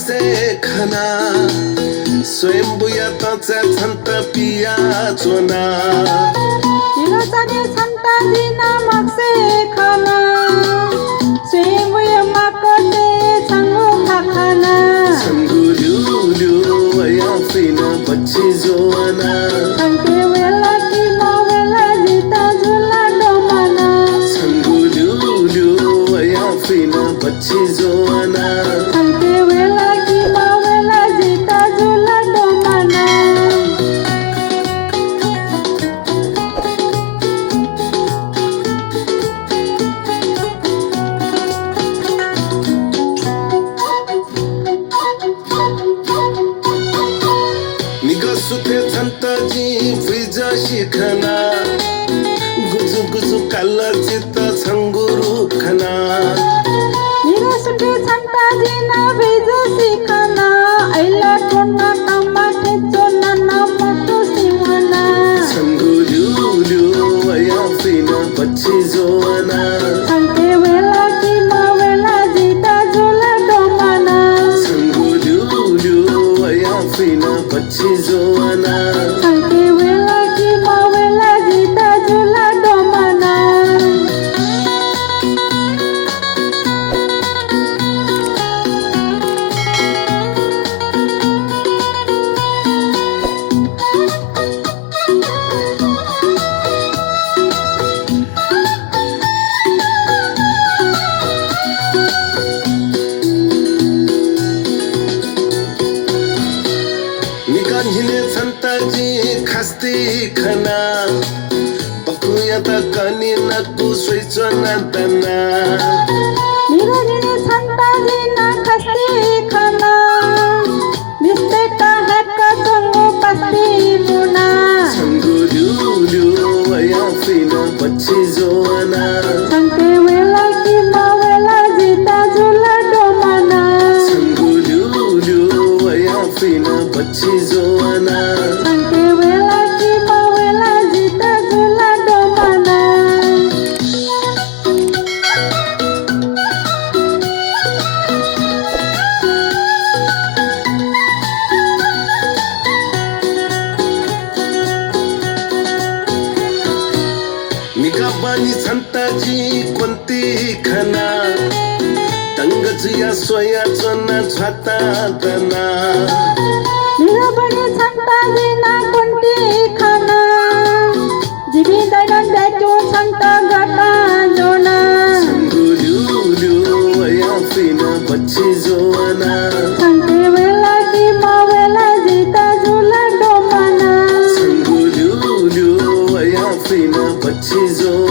से खना स्वयंभूयाताचा संत पिया चोना चिरसने संता दिना मागसे खाना सेवय माकते संगो खाना संगू लिu वया फिना बच्ची जोवाना संके वेला की मावेला जीता झुला डोमाना संगू लिu वया फिना बच्ची जोवाना संके वेला की मावेला जीता झुला डोमाना निगसुते संताजी फिजा शिखना गुजु गुजु काला चित्ता संगुरु खना निरसुटे संता दिना बीज सिखाना ऐला कोणा टमाटे चोना ना मोठो सिमना संगू लिu वया फिना बच्ची जोवाना संके वेला की मावेला जीता झुला डोमाना संगू लिu वया फिना बच्ची जोवाना संके वेला की मावेला जीता झुला डोमाना निकांझिने संताजी खास्ती खना बकुया कनी नकू सोयचो नातना निरजने संता दिना खस्ती खाना निस्ते का है का संगो पस्ती मुना संगू लिu वया फिना बच्ची जोवाना संके वेला की मावेला जीता झुला डोमाना संगू लिu वया फिना बच्ची जोवाना संके वेला की मावेला जीता झुला डोमाना निकाबानी संताजी कोणती खना तंगजिया सोयाचो ना छातातना निरबने संता दिना कोणती खाना जीवी दडन द्याचो संता गटा जोना संगू लिu वया फिना बच्ची जोवाना संके वेला की मावेला जीता झुला डोमाना संगू लिu वया फिना बच्ची जोवाना